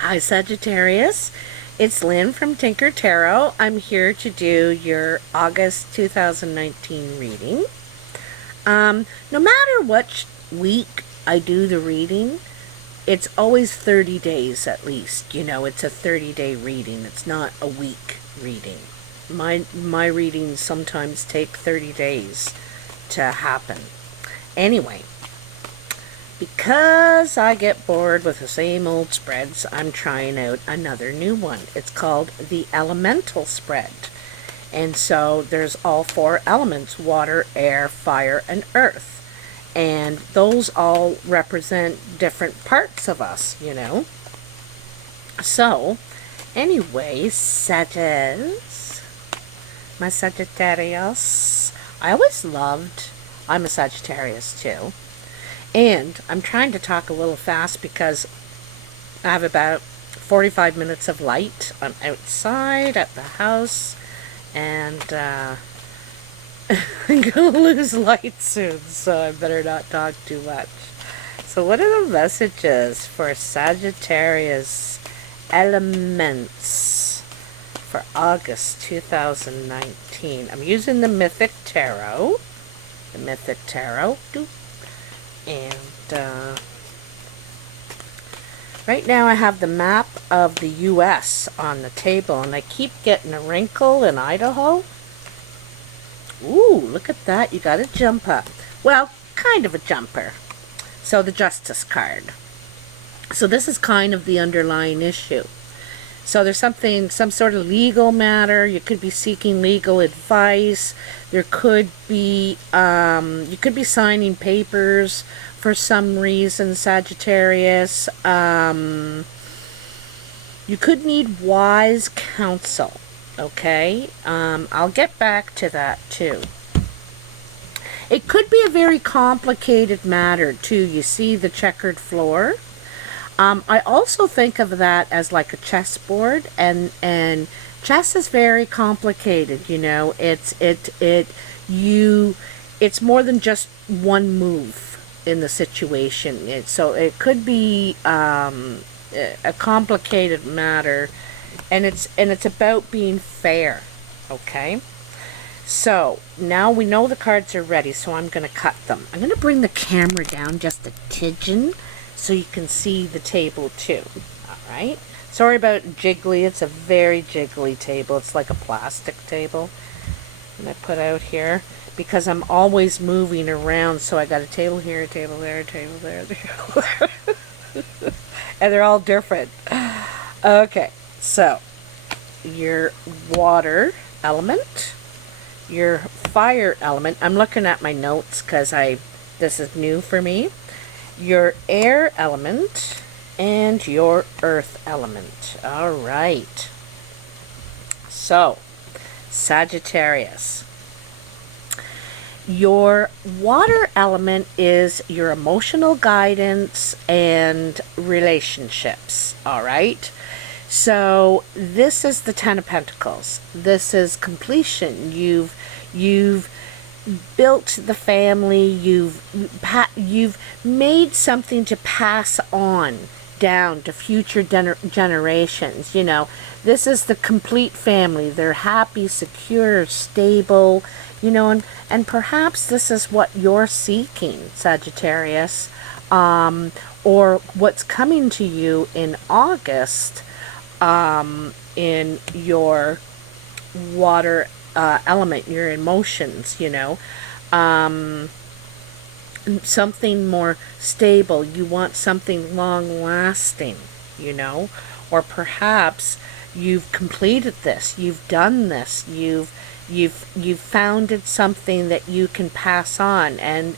Hi Sagittarius, it's Lynn from Tinker Tarot. I'm here to do your August 2019 reading. No matter what week I do the reading, it's always 30 days at least. You know, it's a 30-day reading. It's not a week reading. My readings sometimes take 30 days to happen. Anyway, because I get bored with the same old spreads, I'm trying out another new one. It's called the Elemental Spread. And so there's all 4 elements: water, air, fire, and earth. And those all represent different parts of us, you know. So, anyway, my Sagittarius, I'm a Sagittarius too. And I'm trying to talk a little fast because I have about 45 minutes of light. I'm outside at the house, and I'm going to lose light soon, so I better not talk too much. So what are the messages for Sagittarius elements for August 2019? I'm using the Mythic Tarot. And right now I have the map of the U.S. on the table, and I keep getting a wrinkle in Idaho. Ooh, look at that. You got a jump up. Well, kind of a jumper. So the Justice card. So this is kind of the underlying issue. So there's some sort of legal matter. You could be seeking legal advice. There could be, you could be signing papers for some reason, Sagittarius. You could need wise counsel, okay? I'll get back to that too. It could be a very complicated matter too. You see the checkered floor? I also think of that as like a chessboard, and chess is very complicated. You know, it's more than just one move in the situation. So it could be a complicated matter, and it's about being fair. Okay. So now we know the cards are ready, so I'm going to cut them. I'm going to bring the camera down just a tidgeon, so you can see the table too. Alright. Sorry about jiggly. It's a very jiggly table. It's like a plastic table. And I put out here because I'm always moving around. So I got a table here, a table there, a table there, a table there. And they're all different. Okay. So your water element, your fire element. I'm looking at my notes because this is new for me. Your air element, and your earth element. All right. So, Sagittarius. Your water element is your emotional guidance and relationships. All right. So, this is the 10 of Pentacles. This is completion. You've built the family, you've made something to pass on down to future generations. You know, this is the complete family. They're happy, secure, stable, you know, and perhaps this is what you're seeking, Sagittarius, or what's coming to you in August in your water element, your emotions, you know, something more stable. You want something long lasting, you know, or perhaps you've completed this, you've done this, you've founded something that you can pass on, and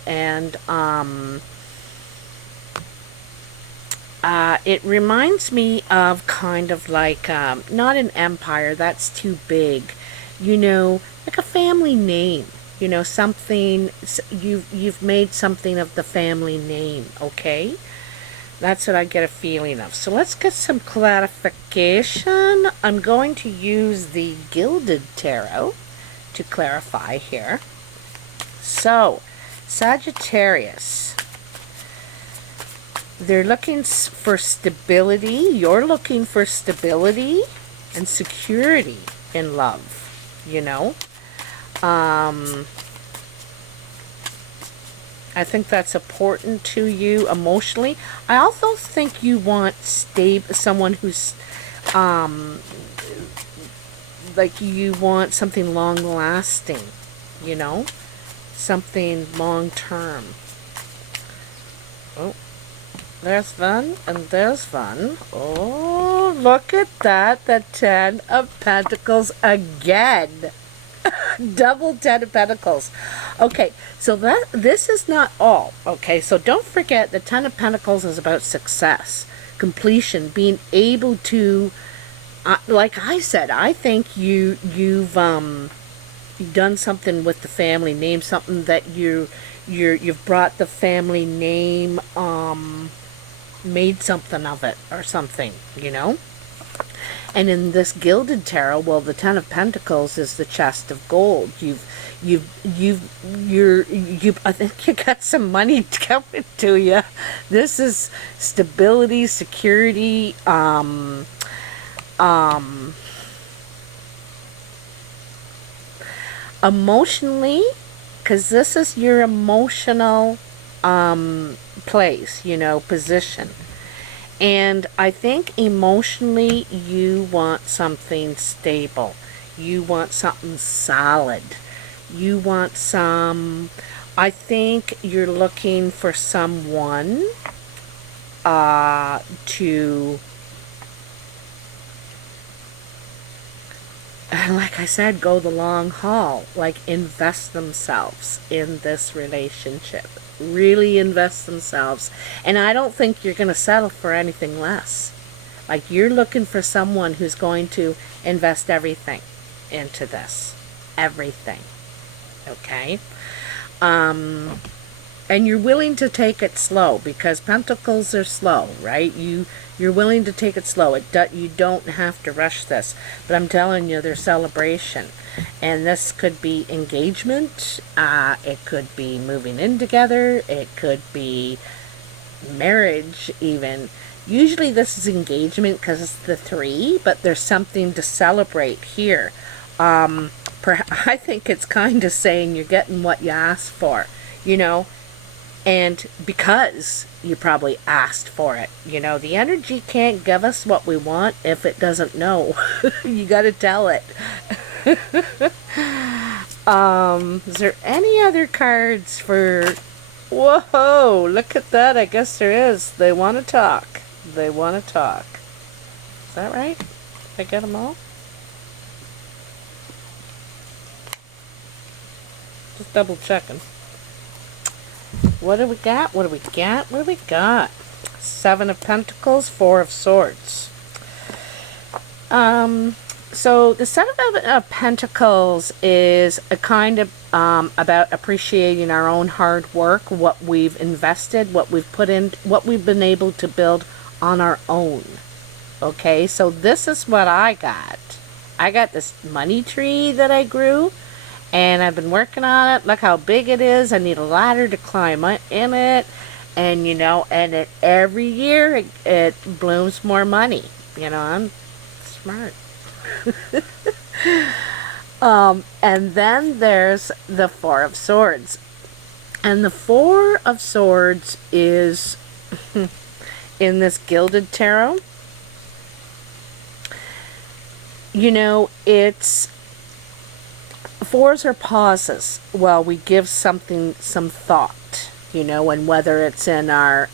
it reminds me of kind of like not an empire, that's too big, you know, like a family name, you know, something, you've made something of the family name, okay? That's what I get a feeling of. So let's get some clarification. I'm going to use the Gilded Tarot to clarify here. So, Sagittarius, They're looking for stability. You're looking for stability and security in love, you know. I think that's important to you emotionally. I also think you want someone who's like, you want something long lasting, you know, something long term. Oh, there's fun and there's fun. Oh, look at that, the 10 of Pentacles again. Double 10 of Pentacles. Okay, so this is not all. Okay, so don't forget the 10 of Pentacles is about success, completion, being able to, like I said, I think you've done something with the family name, something that you've brought the family name, made something of it or something, you know. And in this gilded tarot, well, the 10 of Pentacles is the chest of gold. I think you got some money coming to you. This is stability, security, emotionally, because this is your emotional place, you know, position. And I think emotionally you want something stable. You want something solid. You want I think you're looking for someone to, like I said, go the long haul. Like, invest themselves in this relationship. Really invest themselves. And I don't think you're going to settle for anything less. Like, you're looking for someone who's going to invest everything into this. Everything. Okay? And you're willing to take it slow, because Pentacles are slow, right? You're willing to take it slow. You don't have to rush this. But I'm telling you, there's celebration. And this could be engagement. It could be moving in together. It could be marriage even. Usually this is engagement because it's the 3, but there's something to celebrate here. I think it's kind of saying you're getting what you asked for, you know. And because you probably asked for it, you know, the energy can't give us what we want if it doesn't know. You got to tell it. Is there any other cards for... Whoa, look at that. I guess there is. They want to talk. They want to talk. Is that right? Did I get them all? Just double checking. What do we got? What do we got? What do we got? 7 of Pentacles, 4 of Swords. So the 7 of Pentacles is a kind of about appreciating our own hard work, what we've invested, what we've put in, what we've been able to build on our own. Okay, so this is what I got. I got this money tree that I grew, and I've been working on it. Look how big it is. I need a ladder to climb in it. And, you know, and every year it blooms more money. You know, I'm smart. And then there's the 4 of Swords. And the 4 of Swords is in this gilded tarot. You know, it's... 4s are pauses while we give something some thought, you know, and whether it's in our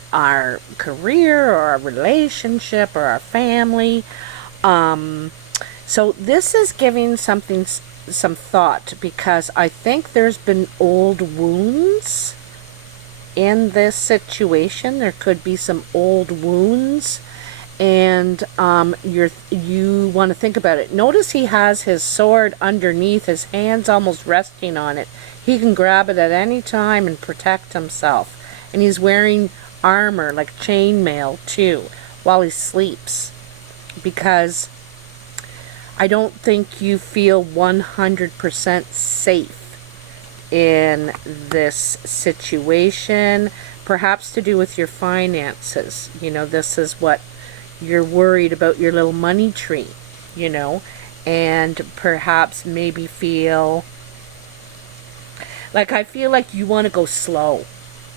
career or our relationship or our family. So this is giving something some thought, because I think there's been old wounds in this situation. There could be some old wounds, and you want to think about it. Notice he has his sword underneath, his hands almost resting on it. He can grab it at any time and protect himself. And he's wearing armor, like chainmail too, while he sleeps, because I don't think you feel 100% safe in this situation. perhaps to do with your finances. You know, this is what you're worried about, your little money tree, you know, and perhaps maybe feel like, I feel like you want to go slow.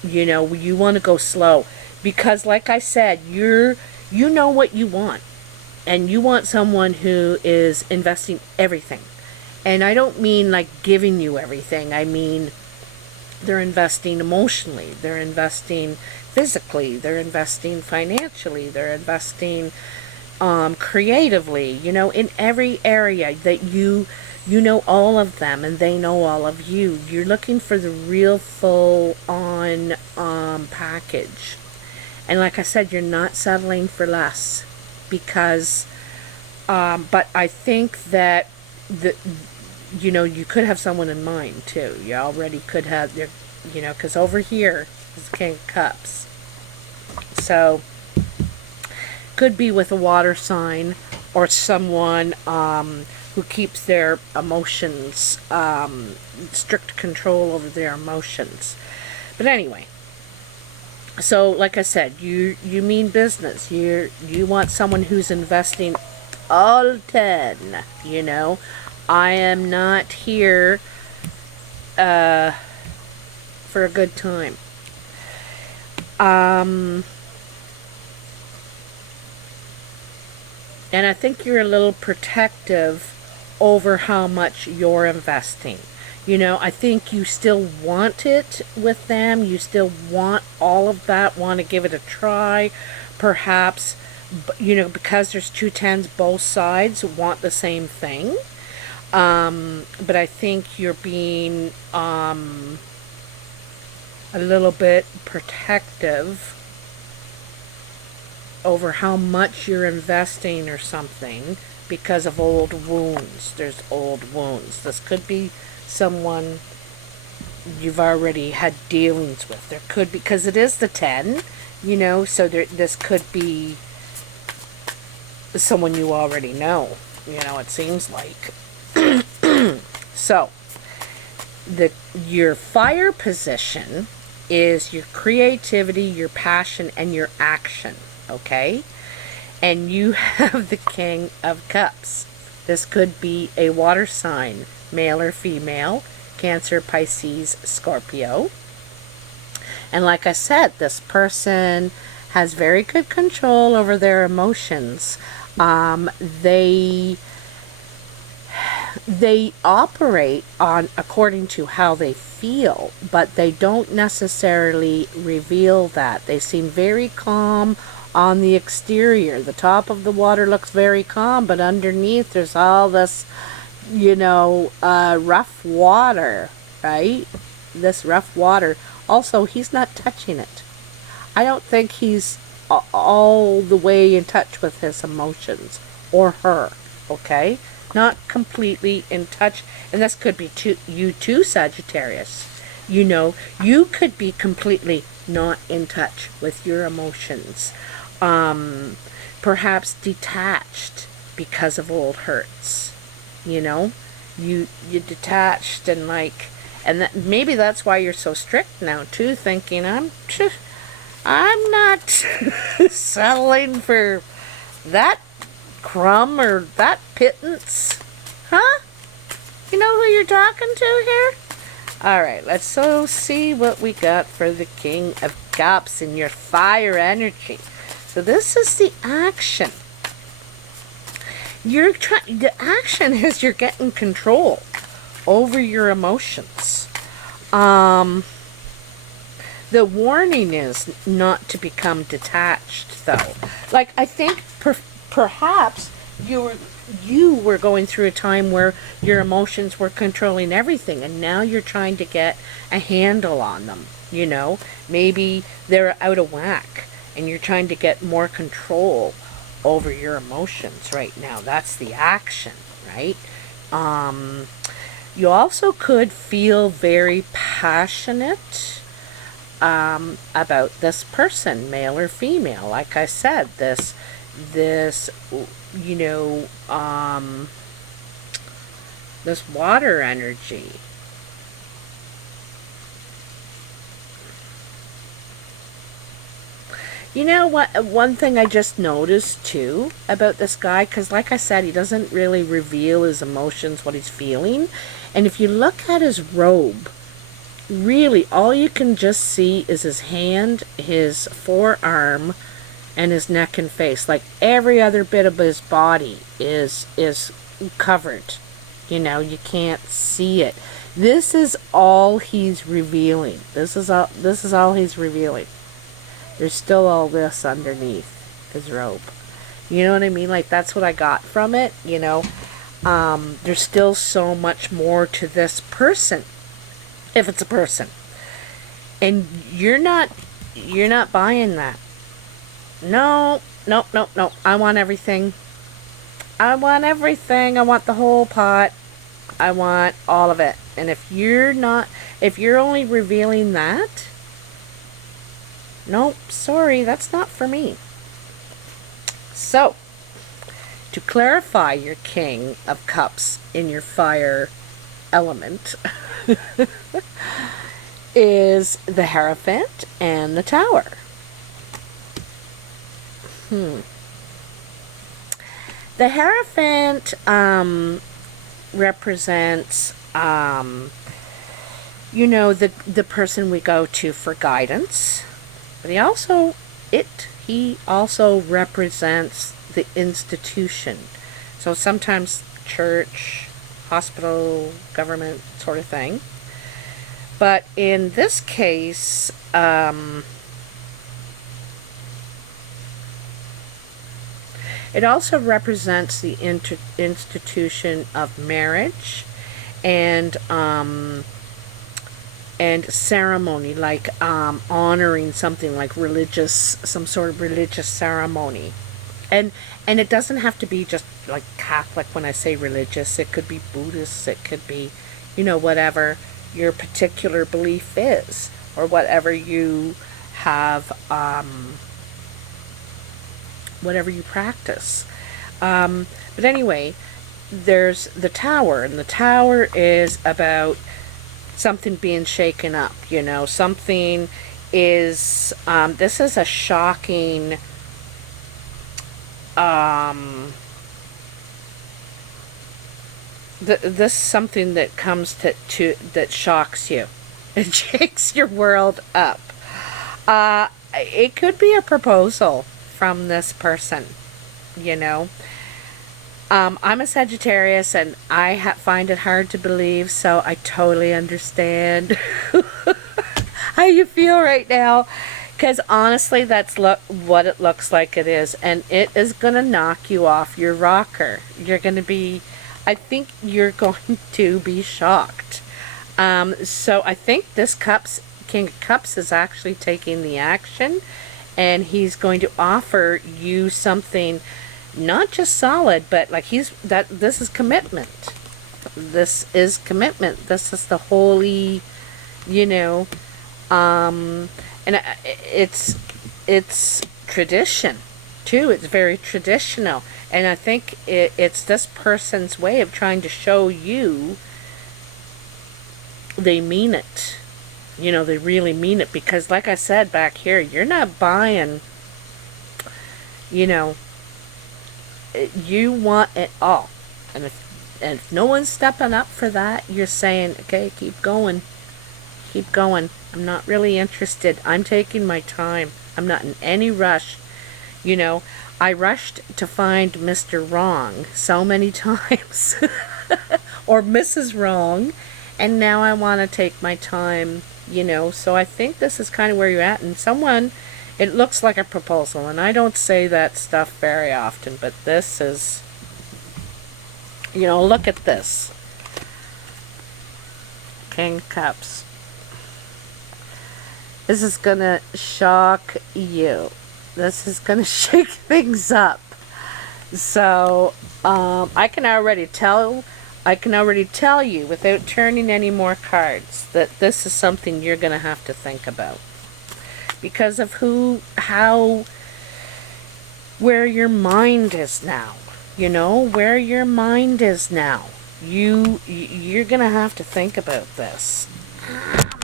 You know, you want to go slow because, like I said, you know what you want, and you want someone who is investing everything. And I don't mean like giving you everything. I mean, they're investing emotionally, they're investing physically, they're investing financially, they're investing creatively, you know, in every area that you know all of them and they know all of you. You're looking for the real full on package. And like I said, you're not settling for less because but I think that you know, you could have someone in mind too. You already could have your, you know, because over here is King of Cups. So could be with a water sign or someone who keeps their emotions, strict control over their emotions. But anyway, so like I said, you mean business. You want someone who's investing all 10, you know. I am not here for a good time. And I think you're a little protective over how much you're investing. You know, I think you still want it with them. You still want all of that, want to give it a try. Perhaps, you know, because there's 2 10s, both sides want the same thing. But I think you're being a little bit protective over how much you're investing or something because of old wounds. There's old wounds. This could be someone you've already had dealings with. There could be, because it is the 10, you know, so this could be someone you already know, you know, it seems like. So, your fire position is your creativity, your passion, and your action, okay? And you have the King of Cups. This could be a water sign, male or female, Cancer, Pisces, Scorpio. And like I said, this person has very good control over their emotions. They operate on according to how they feel, but they don't necessarily reveal that. They seem very calm on the exterior. The top of the water looks very calm, but underneath there's all this, you know, rough water, right? This rough water. Also, he's not touching it. I don't think he's all the way in touch with his emotions, or her, okay? Not completely in touch. And this could be you too, Sagittarius. You know, you could be completely not in touch with your emotions. Perhaps detached because of old hurts. You know, you detached and like, and maybe that's why you're so strict now too, thinking I'm not settling for that crumb or that pittance. Huh? You know who you're talking to here? Alright, let's see what we got for the King of Cups in your fire energy. So this is the action. The action is you're getting control over your emotions. The warning is not to become detached, though. Like, I think perhaps you were going through a time where your emotions were controlling everything, and now you're trying to get a handle on them, you know? Maybe they're out of whack, and you're trying to get more control over your emotions right now. That's the action, right? You also could feel very passionate about this person, male or female. Like I said, this you know, this water energy. You know what? One thing I just noticed too about this guy, because like I said, he doesn't really reveal his emotions, what he's feeling. And if you look at his robe, really all you can just see is his hand, his forearm, and his neck and face. Like every other bit of his body is covered. You know, you can't see it. This is all he's revealing. This is all he's revealing. There's still all this underneath his robe. You know what I mean? Like, that's what I got from it, you know. There's still so much more to this person, if it's a person. And you're not buying that. No. I want everything. I want everything. I want the whole pot. I want all of it. And if you're only revealing that, nope, sorry, that's not for me. So, to clarify your King of Cups in your fire element is the Hierophant and the Tower. The Hierophant represents, you know, the person we go to for guidance. But he also represents the institution. So sometimes church, hospital, government sort of thing. But in this case, it also represents the institution of marriage and ceremony, like honoring something like some sort of religious ceremony. And it doesn't have to be just like Catholic when I say religious. It could be Buddhist, it could be, you know, whatever your particular belief is, or whatever you have, whatever you practice. But anyway, there's the Tower, and the Tower is about something being shaken up, you know, something is, this is a shocking, this is something that comes to that shocks you. It shakes your world up. It could be a proposal from this person, you know. I'm a Sagittarius, and I find it hard to believe, so I totally understand how you feel right now. Because honestly, that's what it looks like it is. And it is going to knock you off your rocker. You're going to be, I think you're going to be shocked. So I think this King of Cups is actually taking the action. And he's going to offer you something not just solid, but like this is commitment. This is commitment. This is the holy, you know, and it's tradition too. It's very traditional, and I think it's this person's way of trying to show you they mean it. You know, they really mean it, because like I said back here, you're not buying, you know, you want it all. And if no one's stepping up for that, you're saying, okay, keep going. Keep going. I'm not really interested. I'm taking my time. I'm not in any rush. You know, I rushed to find Mr. Wrong so many times. Or Mrs. Wrong. And now I want to take my time, you know. So I think this is kind of where you're at. And someone, it looks like a proposal. And I don't say that stuff very often. But this is, you know, look at this. King of Cups. This is going to shock you. This is going to shake things up. So, I can already tell you without turning any more cards that this is something you're going to have to think about. Because of where your mind is now. You know, where your mind is now. You're going to have to think about this.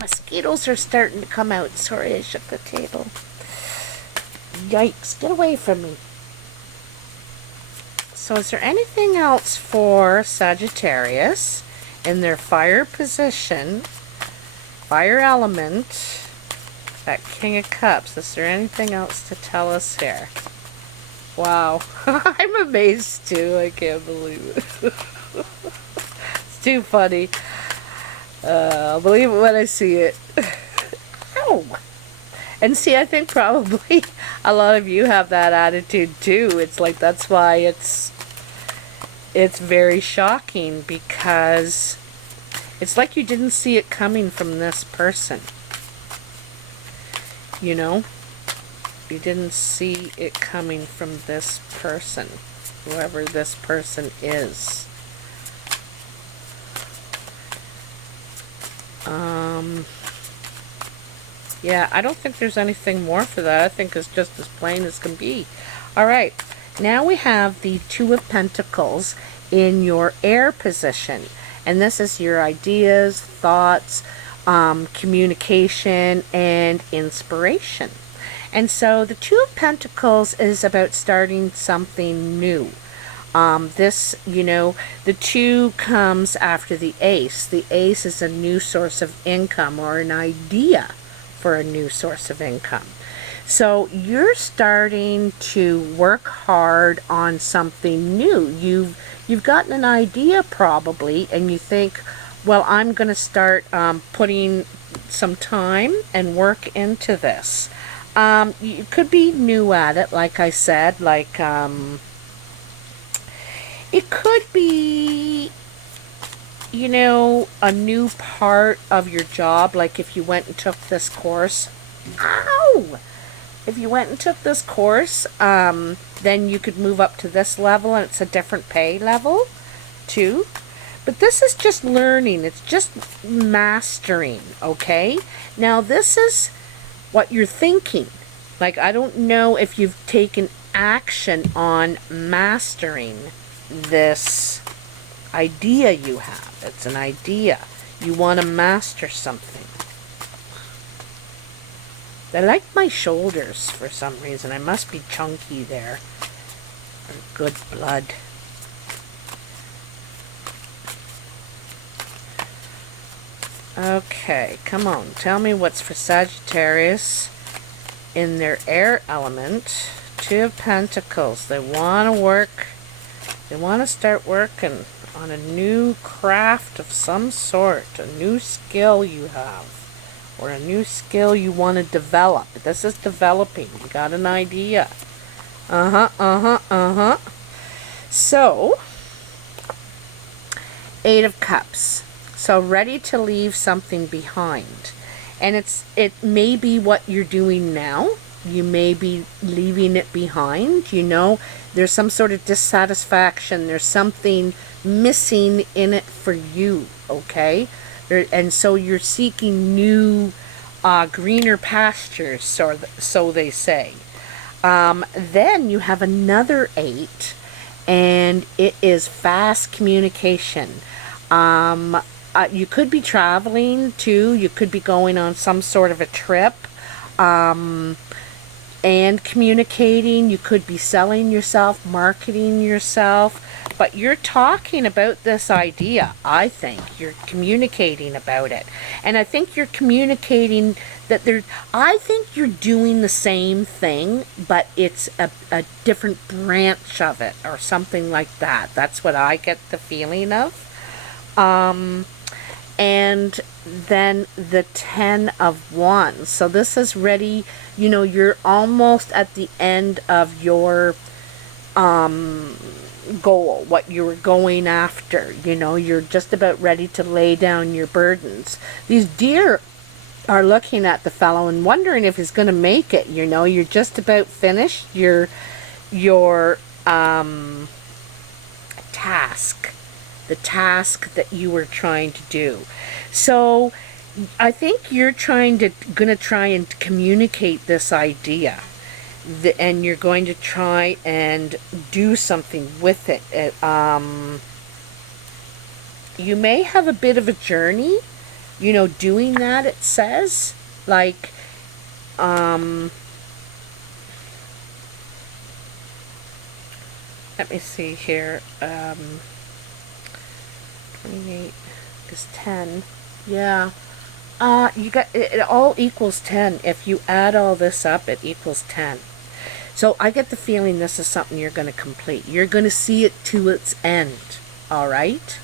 Mosquitoes are starting to come out. Sorry, I shook the table. Yikes, get away from me. So is there anything else for Sagittarius in their fire position, fire element, that King of Cups? Is there anything else to tell us here? Wow, I'm amazed too. I can't believe it. It's too funny. I'll believe it when I see it. Ow! And see, I think probably a lot of you have that attitude too. It's like, that's why it's very shocking, because it's like you didn't see it coming from this person. You know? You didn't see it coming from this person, whoever this person is. Yeah, I don't think there's anything more for that. I think it's just as plain as can be. Alright, now we have the Two of Pentacles in your air position. And this is your ideas, thoughts, communication, and inspiration. And so the Two of Pentacles is about starting something new. This, you know, the two comes after the Ace. The Ace is a new source of income, or an idea for a new source of income. So you're starting to work hard on something new. You've gotten an idea probably, and you think, well, I'm going to start putting some time and work into this. You could be new at it, like I said, like it could be, you know, a new part of your job. Like if you went and took this course, ow! If you went and took this course, then you could move up to this level, and it's a different pay level too. But this is just learning. It's just mastering, okay? Now this is what you're thinking. Like, I don't know if you've taken action on mastering this idea you have. It's an idea. You want to master something. I like my shoulders for some reason. I must be chunky there. Or good blood. Okay, come on. Tell me what's for Sagittarius in their air element. Two of Pentacles. They want to work. They want to start working on a new craft of some sort. A new skill you have. Or a new skill you want to develop. This is developing. You got an idea. So, Eight of Cups. So ready to leave something behind. And it may be what you're doing now. You may be leaving it behind. You know, there's some sort of dissatisfaction. There's something missing in it for you, okay? And so you're seeking new, greener pastures, so they say. Then you have another 8, and it is fast communication. You could be traveling too. You could be going on some sort of a trip and communicating. You could be selling yourself, marketing yourself. But you're talking about this idea, I think. You're communicating about it. And I think you're communicating that I think you're doing the same thing, but it's a different branch of it or something like that. That's what I get the feeling of. And then the 10 of Wands. So this is ready, you know, you're almost at the end of your goal, what you were going after. You know, you're just about ready to lay down your burdens. These deer are looking at the fellow and wondering if he's going to make it. You know, you're just about finished your task. The task that you were trying to do. So I think you're gonna try and communicate this idea, and you're going to try and do something with it. You may have a bit of a journey, you know, doing that. It says, like, Let me see here. 28 is 10. Yeah. You got it all equals 10. If you add all this up, it equals 10. So I get the feeling this is something you're going to complete. You're going to see it to its end. All right?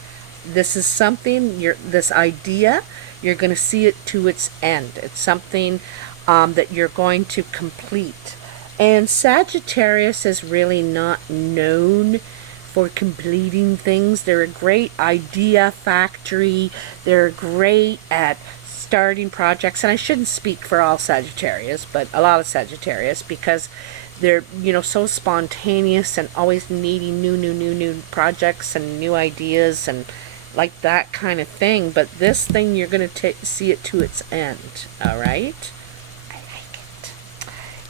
This is something, this idea, you're going to see it to its end. It's something that you're going to complete. And Sagittarius is really not known for completing things. They're a great idea factory. They're great at starting projects. And I shouldn't speak for all Sagittarius, but a lot of Sagittarius, because they're, you know, so spontaneous and always needing new projects and new ideas and like that kind of thing. But this thing, you're going to see it to its end. All right? I like it.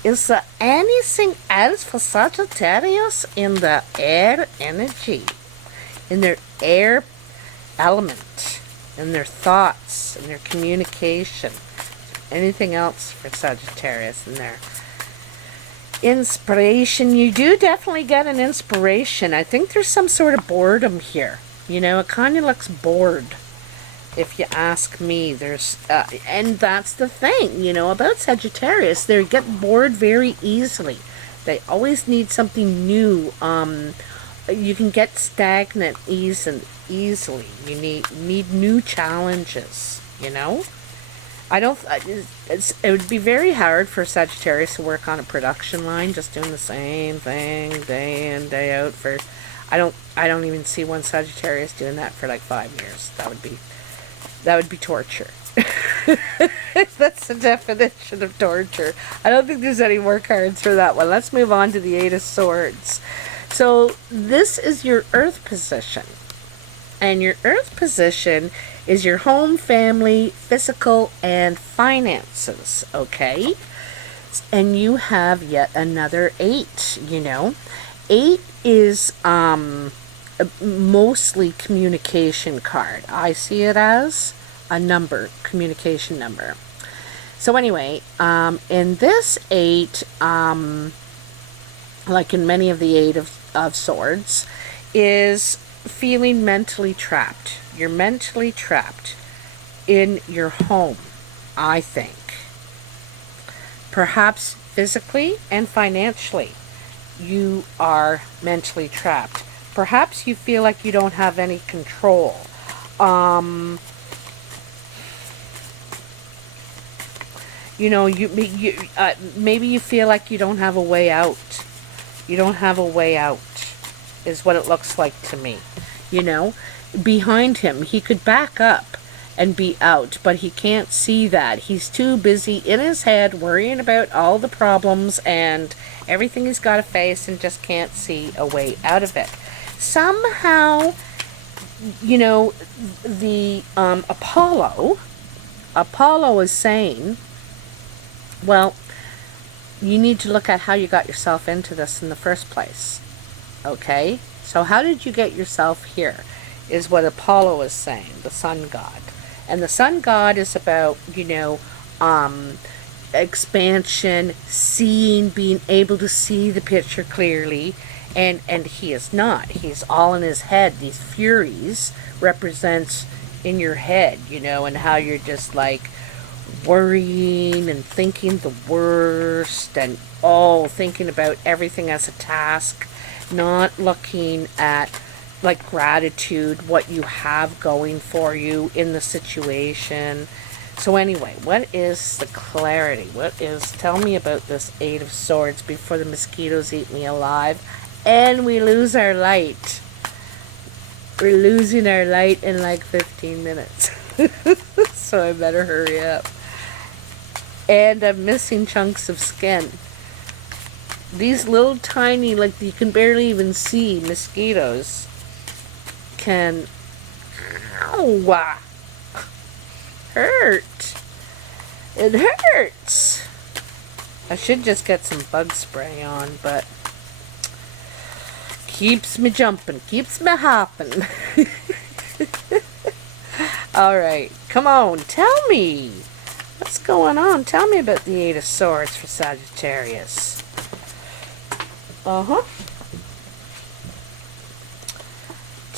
Is there anything else for Sagittarius in the air energy? In their air element? In their thoughts? In their communication? Anything else for Sagittarius in there? Inspiration. You do definitely get an inspiration. I think there's some sort of boredom here. You know, it kind of looks bored, if you ask me. There's and that's the thing, you know, about Sagittarius. They get bored very easily. They always need something new. You can get stagnant easily. You need new challenges, you know. It would be very hard for Sagittarius to work on a production line, just doing the same thing day in, day out for, I don't even see one Sagittarius doing that for like 5 years. That would be torture. That's the definition of torture. I don't think there's any more cards for that one. Let's move on to the Eight of Swords. So this is your Earth position. And your Earth position is your home, family, physical, and finances, okay? And you have yet another 8, you know. 8 is mostly communication card. I see it as a number, communication number. So anyway, in this 8, like in many of the 8 of Swords, is feeling mentally trapped. You're mentally trapped in your home, I think. Perhaps physically and financially, you are mentally trapped. Perhaps you feel like you don't have any control. You know, maybe you feel like you don't have a way out. You don't have a way out, is what it looks like to me. You know, behind him, he could back up and be out, but he can't see that. He's too busy in his head worrying about all the problems and everything he's got to face, and just can't see a way out of it. Somehow, you know, the Apollo is saying, well, you need to look at how you got yourself into this in the first place. Okay? So how did you get yourself here, is what Apollo is saying, the sun god. And the sun god is about, you know, expansion, seeing, being able to see the picture clearly. And he is not. He's all in his head. These furies represents in your head, you know, and how you're just like worrying and thinking the worst and thinking about everything as a task, not looking at like gratitude, what you have going for you in the situation. So anyway, what is the clarity? Tell me about this 8 of Swords before the mosquitoes eat me alive and we lose our light. We're losing our light in like 15 minutes. So I better hurry up. And I'm missing chunks of skin. These little tiny, like you can barely even see mosquitoes can hurt. It hurts. I should just get some bug spray on, but keeps me jumping, keeps me hopping. All right, come on, tell me what's going on. Tell me about the 8 of Swords for Sagittarius.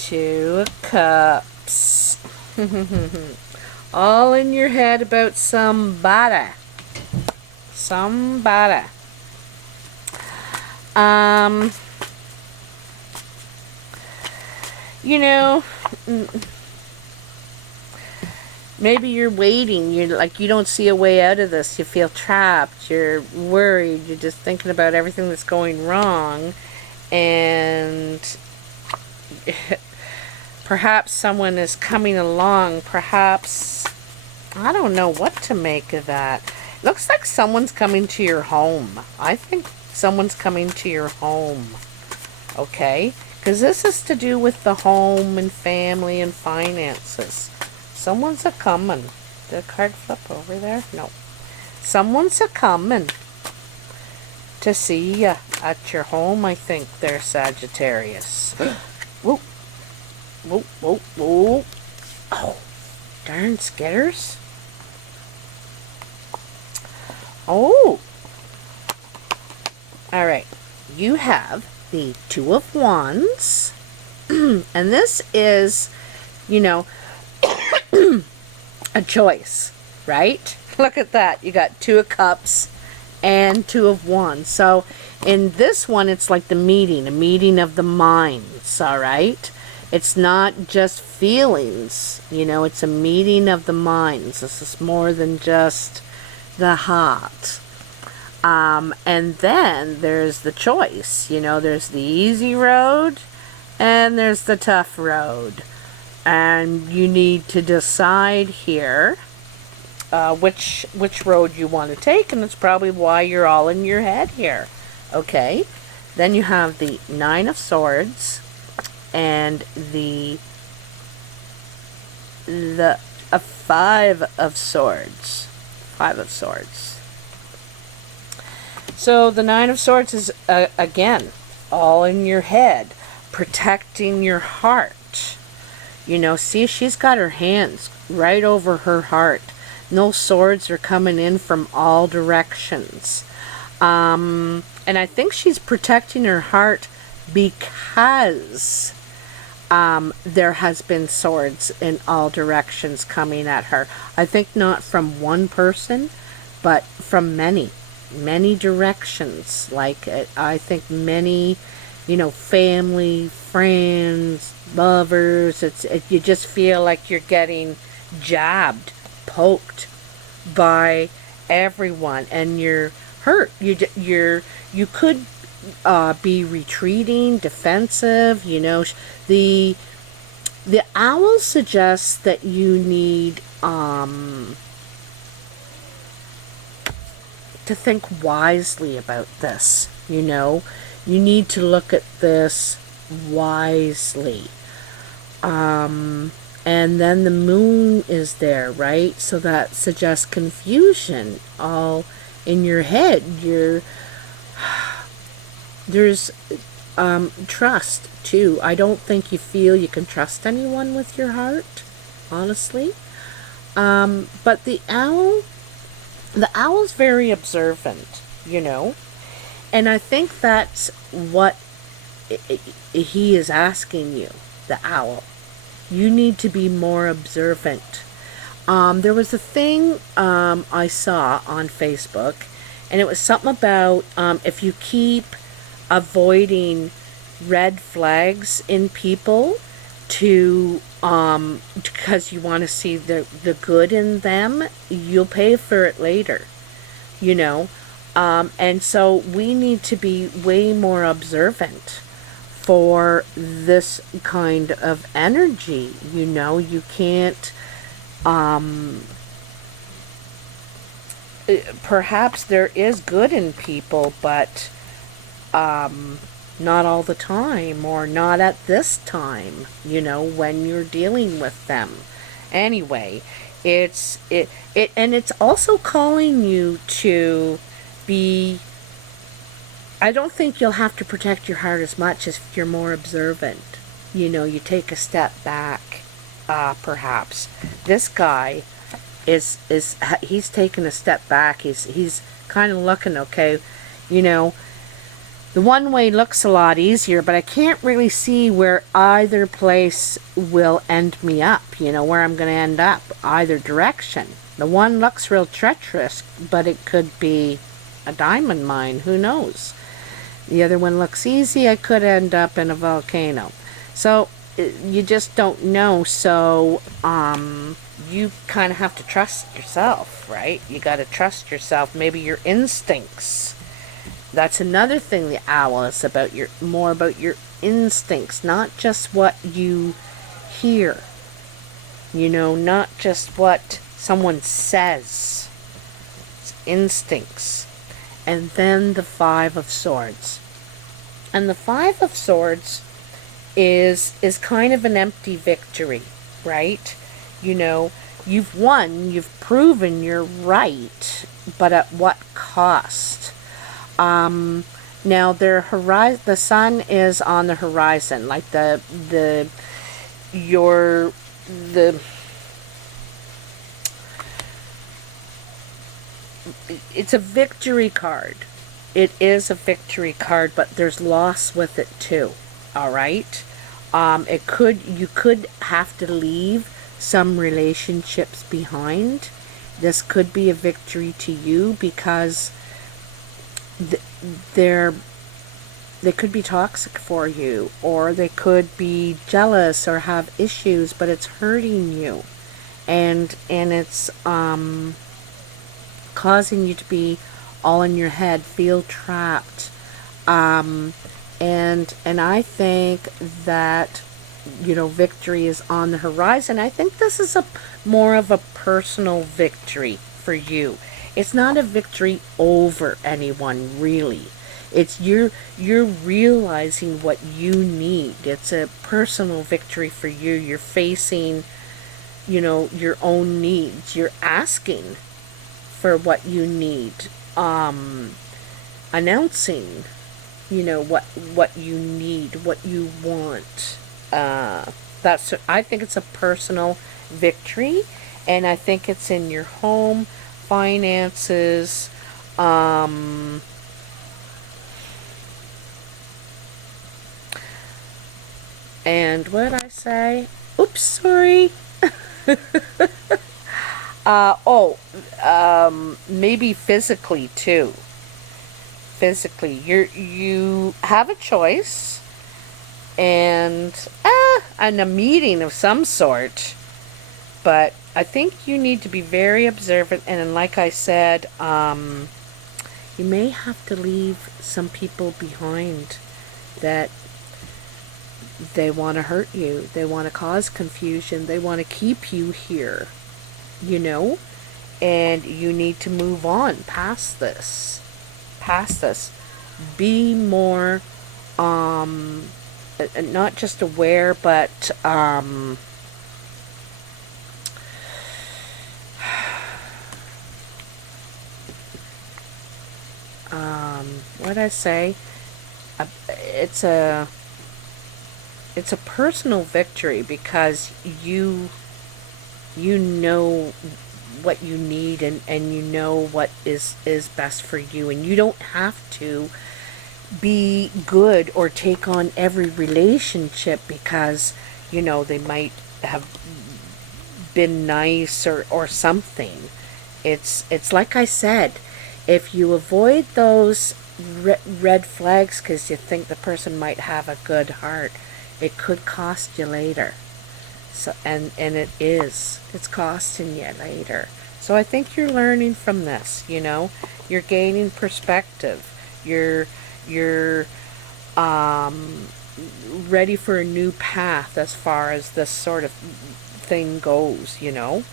Two of Cups. All in your head about somebody. Somebody. You know, maybe you're waiting. You're like, you don't see a way out of this. You feel trapped. You're worried. You're just thinking about everything that's going wrong. And perhaps someone is coming along. Perhaps, I don't know what to make of that. Looks like someone's coming to your home. I think someone's coming to your home. Okay? Because this is to do with the home and family and finances. Someone's a-coming. Did a card flip over there? No. Someone's a-coming to see you at your home, I think, there, Sagittarius. Whoa. Whoa, whoa, whoa. Oh, darn skitters. Oh. Alright. You have the Two of Wands. And this is, you know, a choice, right? Look at that. You got Two of Cups and Two of Wands. So in this one, it's like a meeting of the minds, all right? It's not just feelings, you know, it's a meeting of the minds. This is more than just the heart. And then there's the choice, you know, there's the easy road and there's the tough road. And you need to decide here which road you want to take, and that's probably why you're all in your head here. Okay? Then you have the Nine of Swords and the Five of Swords. Five of Swords. So the Nine of Swords is, again, all in your head, protecting your heart. You know, see, she's got her hands right over her heart. No swords are coming in from all directions. And I think she's protecting her heart because there has been swords in all directions coming at her. I think not from one person, but from many directions. Like, I think many, you know, family, friends, lovers. You just feel like you're getting jabbed, poked by everyone, and you're hurt. You could be retreating, defensive. You know, the owl suggests that you need to think wisely about this. You know, you need to look at this wisely. And then the moon is there, right? So that suggests confusion all in your head. There's trust too. I don't think you feel you can trust anyone with your heart, honestly. But the owl's very observant, you know. And I think that's what he is asking you, the owl. You need to be more observant. There was a thing I saw on Facebook, and it was something about if you keep avoiding red flags in people because you want to see the good in them, you'll pay for it later, you know. And so we need to be way more observant for this kind of energy. You know, you can't, perhaps there is good in people, but not all the time, or not at this time, you know, when you're dealing with them. Anyway, and it's also calling you to be, I don't think you'll have to protect your heart as much as you're more observant. You know, you take a step back, perhaps. This guy he's taken a step back. He's kind of looking, okay, you know, The one way looks a lot easier, but I can't really see where either place will end me up, you know, where I'm going to end up, either direction. The one looks real treacherous, but it could be a diamond mine, who knows? The other one looks easy, I could end up in a volcano. So, you just don't know, so, you kind of have to trust yourself, right? You got to trust yourself, maybe your instincts. That's another thing the owl is about, more about your instincts, not just what you hear. You know, not just what someone says. It's instincts. And then the Five of Swords. And the Five of Swords is kind of an empty victory, right? You know, you've won, you've proven you're right, but at what cost? Now the sun is on the horizon, like it's a victory card. It is a victory card, but there's loss with it too. All right. You could have to leave some relationships behind. This could be a victory to you because they could be toxic for you, or they could be jealous or have issues, but it's hurting you, and it's causing you to be all in your head, feel trapped, and I think that, you know, victory is on the horizon. I think this is more of a personal victory for you. It's not a victory over anyone, really. It's you're realizing what you need. It's a personal victory for you. You're facing, you know, your own needs. You're asking for what you need. Announcing, you know, what you need, what you want. I think it's a personal victory, and I think it's in your home, finances, and what did I say? Oops, sorry. Maybe physically too. Physically, you have a choice, and a meeting of some sort. But I think you need to be very observant, and like I said, you may have to leave some people behind that they want to hurt you, they want to cause confusion, they want to keep you here, you know, and you need to move on past this. Be more, not just aware, but, what did I say? It's a personal victory because you know what you need, and you know what is best for you, and you don't have to be good or take on every relationship because, you know, they might have been nice or something. It's like I said, if you avoid those red flags because you think the person might have a good heart, it could cost you later. So, and it's costing you later. So I think you're learning from this, you know, you're gaining perspective, you're ready for a new path as far as this sort of thing goes, you know.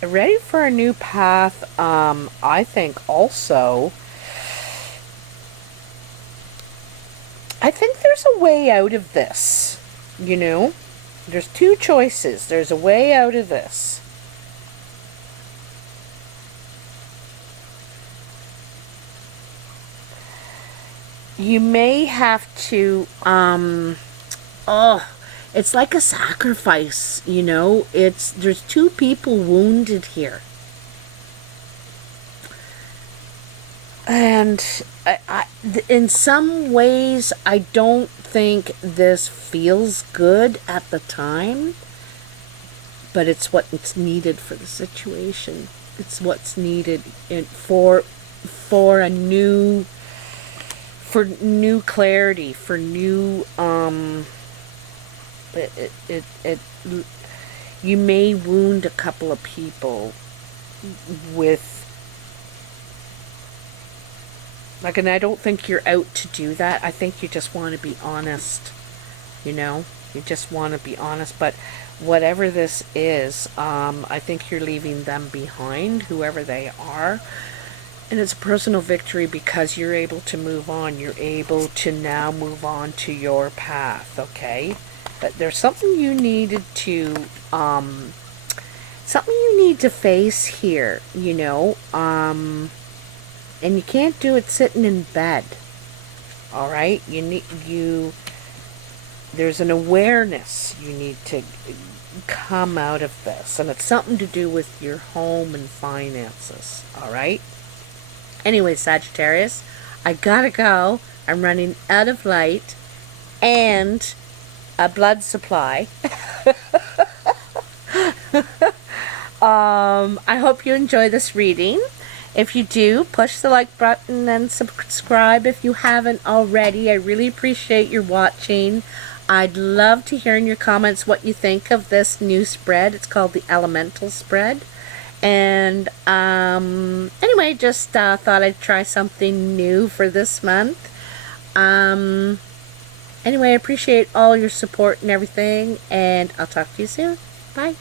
Ready for a new path. I think also, I think there's a way out of this, you know. There's two choices. There's a way out of this. You may have to, it's like a sacrifice, you know. There's two people wounded here. And in some ways, I don't think this feels good at the time, but it's what's needed for the situation. It's what's needed for a new, for new clarity, for new you may wound a couple of people with, like, and I don't think you're out to do that. I think you just want to be honest, you know? You just want to be honest. But whatever this is, I think you're leaving them behind, whoever they are. And it's a personal victory because you're able to move on. You're able to now move on to your path, okay? But there's something you needed to, something you need to face here, you know? And you can't do it sitting in bed. All right? There's an awareness you need to come out of this, and it's something to do with your home and finances. All right? Anyway, Sagittarius, I gotta go. I'm running out of light and a blood supply. I hope you enjoy this reading. If you do, push the like button and subscribe if you haven't already. I really appreciate your watching. I'd love to hear in your comments what you think of this new spread. It's called the Elemental Spread. And anyway, just thought I'd try something new for this month. Anyway, I appreciate all your support and everything, and I'll talk to you soon. Bye.